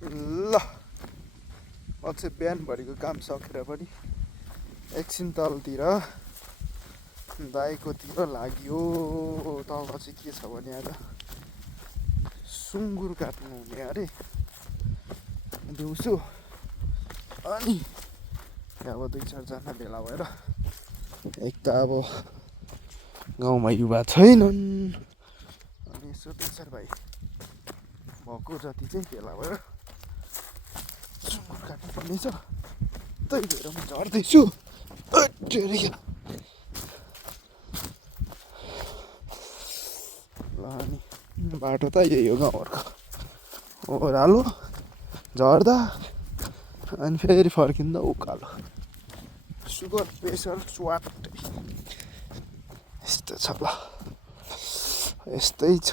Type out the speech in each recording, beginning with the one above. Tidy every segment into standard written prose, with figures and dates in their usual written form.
ल म चाहिँ बिहानभरिको काम सकेर पनि एकछिन तलतिर दाइकोतिर लाग्यो। तल चाहिँ के छ भने आज सुँगुर काट्नु हुने अरे दिउँसो। अनि अब 2-4 जना भेला भएर एक त अब गाउँमा युवा छैनन्, अनि यसो 2-4 भाइ भएको जति चाहिँ भेला भएर सुँगुर काट्नु पर्नेछ। त्यही भएर म झर्दैछु। ल अनि बाटो त यही हो गाउँहरूको, ओह्रालो झर्दा अनि फेरि फर्किँदा उकालो, सुगर प्रेसर स्वाटै यस्तो छ। ल यस्तै छ।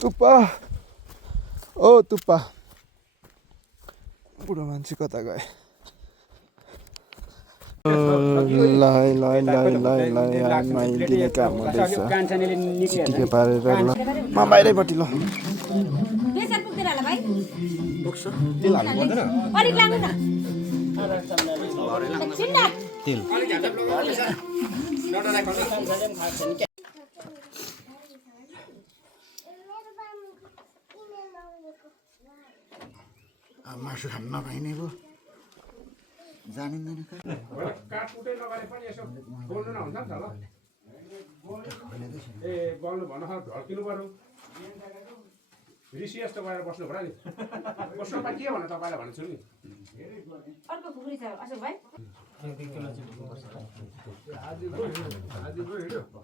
तुप्पा ओ तुप्पा, बुढो मान्छे कता गए? दिने काम हुँदैछ चिटिके पारेर। ल म बाहिरैपट्टि ल मासु खान नपाइने भयो, जानिँदैन। काटकुटै लगाएर पनि यसो बोल्नु नहुन्छ नि त। ल ए बोल्नु भन्न ढल्किनु पर्यो, ऋषि जस्तो गएर बस्नु पर्यो नि। कसोमा के भन्नु तपाईँलाई भन्छु नि। अर्को खुकुरी छ अशोक भाइ।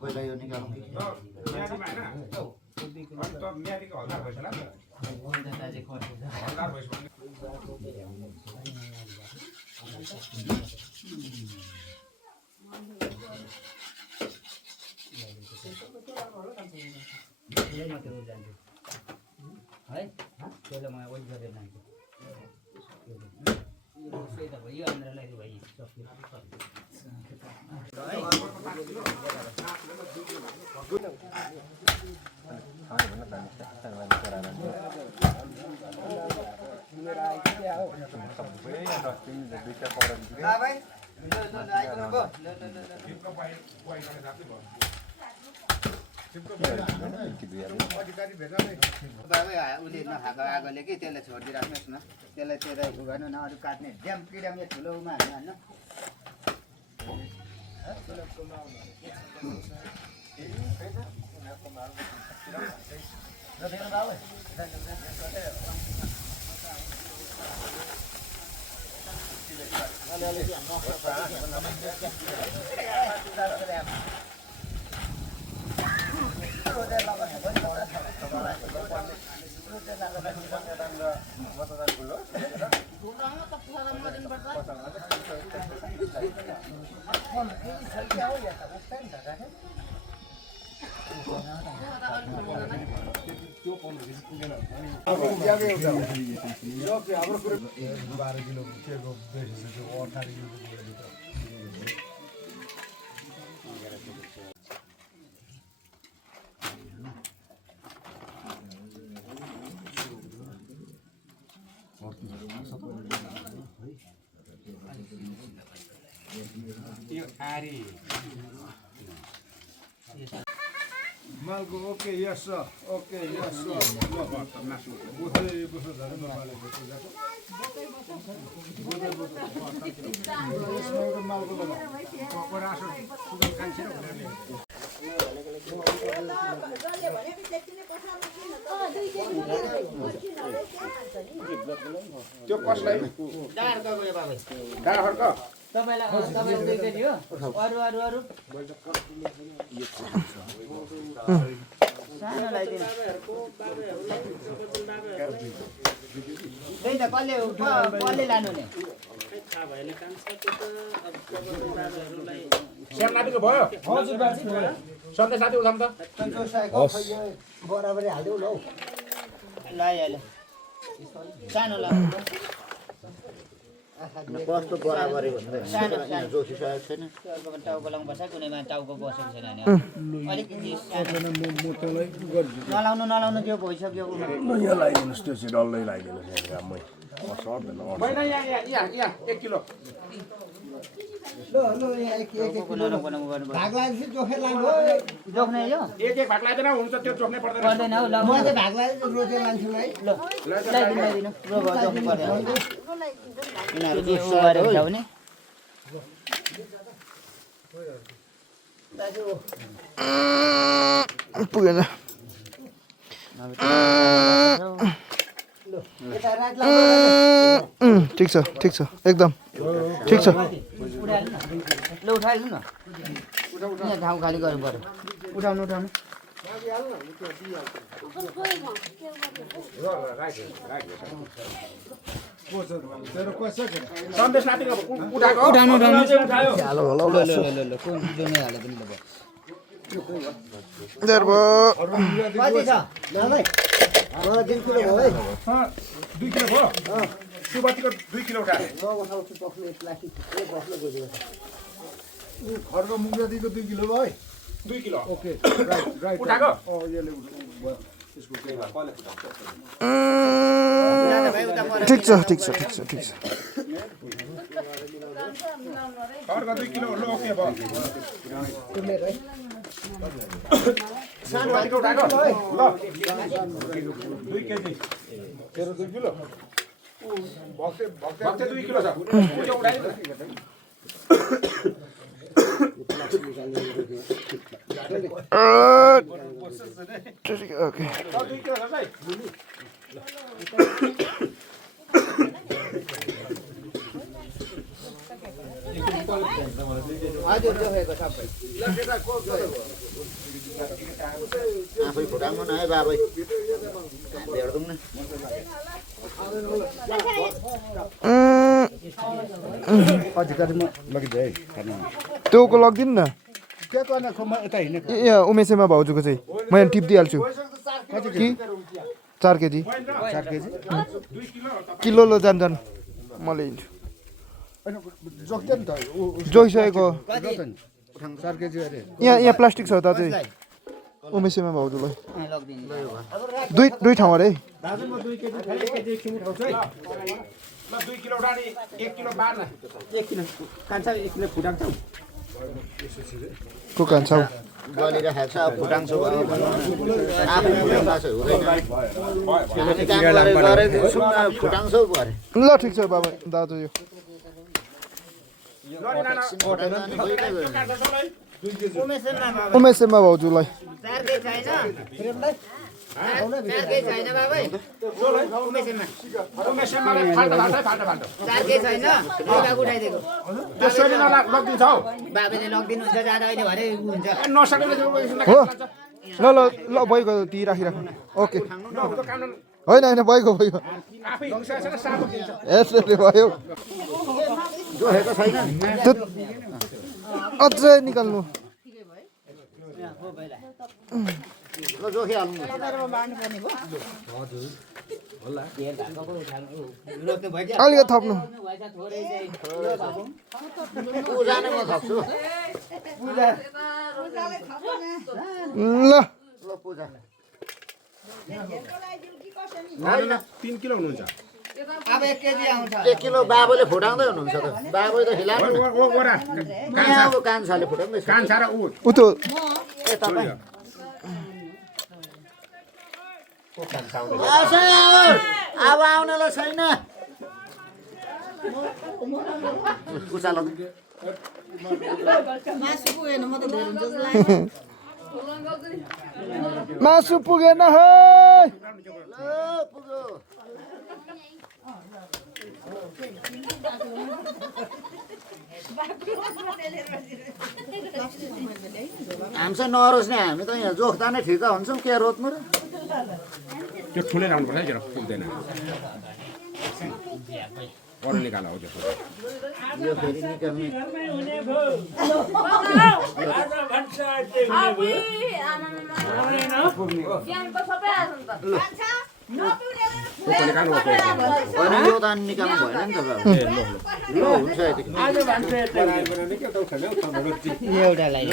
पहिला यो निकालौँ कि म्यादीको हल्दार भएछ होला हल्दार भएछ भने है त्यसलाई मलाई ओइ गरेर नाच्यो यो त भयो आन्द्रालाई भयो उसले नखाएको आगोले कि त्यसलाई छोडिदिइराख्नुहोस् न, त्यसलाई त्यसलाई उ गर्नु न, अरू काट्ने ड्याम किराम यो ठुलो उमा हाल्नु मालको ओके यस सर, ओके यस सर। त्यो कसलाई तपाईँलाई दुईचोटि हो अरू अरू अरू सानो लगाइदिनु त्यही त कसले लानु नि साथीको भयो सन्देश साथी उठाउँ त बराबरी हालिदेऊ न हौ। लगाइहाल्यो सानो लाग्नु कस्तो बराबरी भन्दै यहाँ जोखिसकेको छैन टाउको लाउनुपर्छ कुनैमा टाउको बसेको छैन भने अलिकति नलाउनु त्यो भइसक्यो यहाँ लगाइदिनुहोस् त्यो चाहिँ डल्लै लगाइदिनुहोस् राम्रै होइन यहाँ 1 किलो जोख्ने यो एक भाग लाग्दैन हुन्छ त्यो जोख्नै पर्दैन पर्दैन हौ ल म चाहिँ भाग लान्छु रोजे लान्छु है ल ल्याइदिनु रो भयो जोख्नु पर्दैन यिनीहरू चाहिँ सुगाएर उठाउने पुगेन ठिक छ एकदम ठिक छ ल उठाइदिनु न यहाँ ठाउँ खाली गर्नु पर्यो उठाउनु सन्देश नातिको उठाएको हालो कति छ 2 किलो भयो सुबतीको 2 किलो उठाए खर्क मुङ्गादीको 2 किलो भयो 2 किलो ओके राइट उठाएको यसले ठिक छ खर्क 2 किलो लो ओके भयो सुबतीको उठाएको ल 2 केजी तेरो 2 किलो भक्ते 2 किलो छ त्यो उठाइदिनु ओके 2 किलो छ है हजुर जोखेको सबै आफै फुटाउनु न है बाबै भेट्दौँ न त्योको लगिदिनु न के गर्ने म यता हिँडेको यहाँ उमेशेमा भाउजूको चाहिँ म यहाँ टिप दिइहाल्छु कि 4 केजी 4 केजी किलो लो जान म ल्याइदिन्छु जोख्दै नि त जोगिसकेको 4 केजी अरे यहाँ प्लास्टिक छ त चाहिँ उमेशेमा भाउजूलाई दुई ठाउँ अरे दाजु म 2 केजी खाली 1 केजी एकछिन उठाउँछु है ल 2 किलो उठाने 1 किलो बार्न 1 किलो कान्छ 1 किलो फुटाउँछौ को कान्छौ गलिरहेको छ फुटाउँछु आफै फुटाउँदा चाहिँ हुँदैन हामी काम गरेको छु फुटाउँछौ परे ल ठिक छ बाबा दाजु यो उमेशेमा भाउजूलाई 4 केजी छैन 4 केजी छैन बाबै उमेशेमाले फाल्टो 4 केजी छैन एउटा उठाइदिएको त्यसरी लगिदिन्छ हौ बाबैले लगिदिनुहुन्छ जाँदा अहिले भरे हुन्छ हो ल बैगो ती राखिराख्नु ओके होइन बैगो आफै हिंसासँग साबो दिन्छ यसरी भयो जोखेको छैन त्यो अझै निकाल्नु ल जोखिहाल्नु अलिकति थप्नु पूजा नै म थप्छु ल ल पूजा 3 किलो हुनुहुन्छ अब 1 केजी आउँछ 1 किलो बाबुले फुटाउँदै हुनुहुन्छ त बाबु त हिलाउनु न ओरा यहाँ अब कान्छाले फुटाउँदैछ कान्छा र उ उतो ए तपाईँ अब आउनलाई छैन उचालो मासु पुगेन है पुग्यो हामीसँग नरोस् नि हामी त यहाँ जोख्दा नै ठिक हुन्छौँ के रोज्नु र त्यो ठुलै राउन्ड पर्छ है पुग्दैन अरू निकाल हो त्यो यो फेरि निकाल्ने टोकले काट्नु पर्छ होइन यो त निकाल्नु भएन नि त ल हुन्छ यतिको एउटा लागि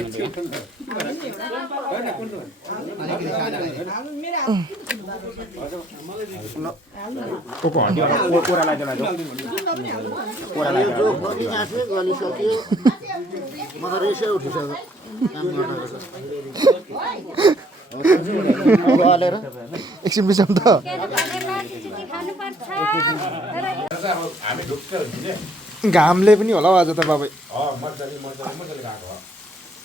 कोको हड्डी कोरालाई यो जो नदी यहाँ गलिसक्यो म त रिसै उठिसक्यो काम गर्दा हालेर एकछिन बिचम त हामी ढुक्क हुन्छ घामले पनि होला हौ आज त बाबै मजाले गएको हो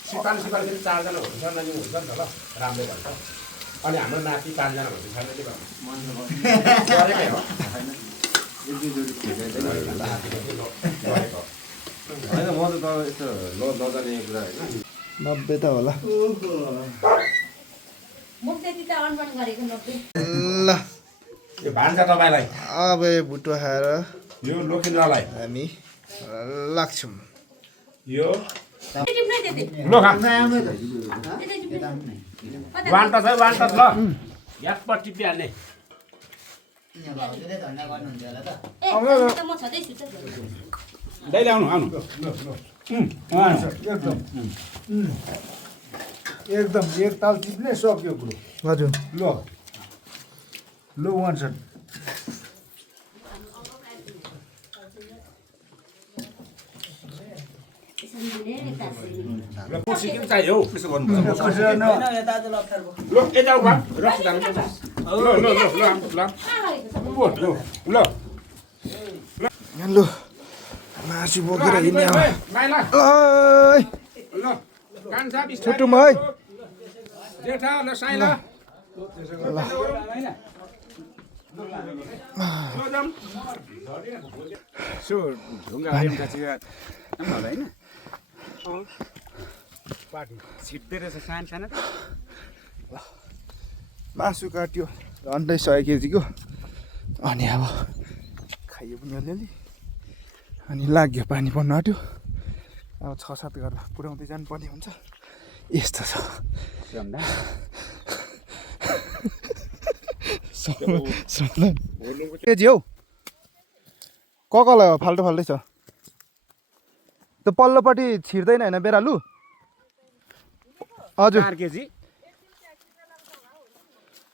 सिपालु फेरि 4 जना हुन्छ नजिक हुन्छ नि त ल राम्रै भन्छ अनि हाम्रो नाति 5 जना हुन्छ छैन गरेकै हो होइन म त यस्तो नजाने कुरा होइन 90 त होला मुख त्यति त अनबन गरेको 90 ल यो भान्सा तपाईँलाई अब भुटो खाएर यो लोखिन्द्रलाई हामी लाग्छौँ यो टिप्नै त्यति लो खाम त्यति वान टच है वान टच ल यासपर टिपिहाल्ने धन्दा गर्नुहुन्छ होला त ए त म छदैछु त दैले आउनु आउनु एकदम एक ताल टिप्नै सक्यो कुरो हजुर ल ल वान सट ल कुर्सी किन चाहियो हौ त्यसो गर्नुपर्छ ल यता उभा रक्सी जानु ल लु मासु बोकेर हिँड्ने अब माइला ओइ ल कान्छा बिस्तारै छुट्टुमा है जेठा ल साइला सो ढुङ्गा हाल्दा चाहिँ होइन पार्टी छिट्दै रहेछ सानो सानो मासु काट्यो झन्डै 100 केजीको अनि अब खाइयो पनि अलिअलि अनि लाग्यो पानी पर्नु आँट्यो अब 6-7 गरेर पुऱ्याउँदै जानुपर्ने हुन्छ यस्तो छ केजी हौ ककलाई हो फाल्टो फाल्टै छ त्यो पल्लोपट्टि छिर्दैन होइन बेरालु हजुर 4 केजी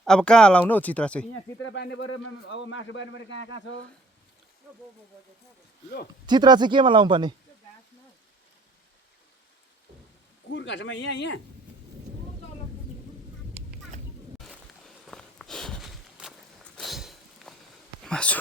अब कहाँ लाउनु हौ चित्र चाहिँ यहाँ चित्र पार्ने पऱ्यो अब मासु पार्ने पऱ्यो कहाँ कहाँ छ चित्र चाहिँ केमा लाउनु पर्ने कुर घाँसमा यहाँ मासु